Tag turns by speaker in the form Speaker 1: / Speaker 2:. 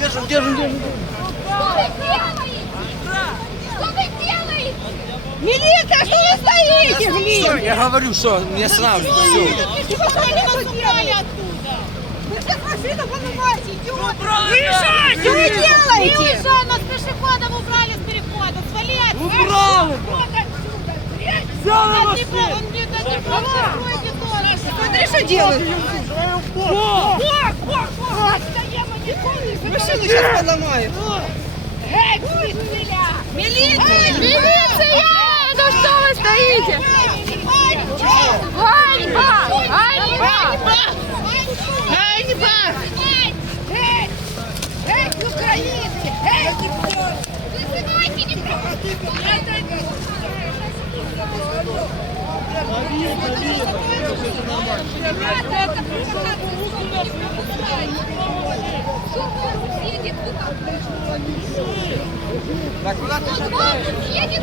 Speaker 1: Держим, держим, держим.
Speaker 2: Что вы делаете? Что вы делаете? Милиция, что вы стоите,
Speaker 1: блин? Я говорю, что не останавливайтесь. Все.
Speaker 2: Вы сейчас машину поломаете, идиоты! Ну, что вы делаете? Мы уезжаем, нас пешеходом убрали с перехода, свали ну, отсюда!
Speaker 1: Убрали! Взяли машину!
Speaker 2: Он не дает, он не
Speaker 3: Машину сейчас поломают.
Speaker 2: Геть, Милиция! Милиция! Ну что вы стоите? Ганьба! Ганьба! Ганьба! Геть, украинцы! Геть, Давид, Давид, это нормально. едет, вы как?
Speaker 1: Так куда ты шатаешь?
Speaker 2: едет,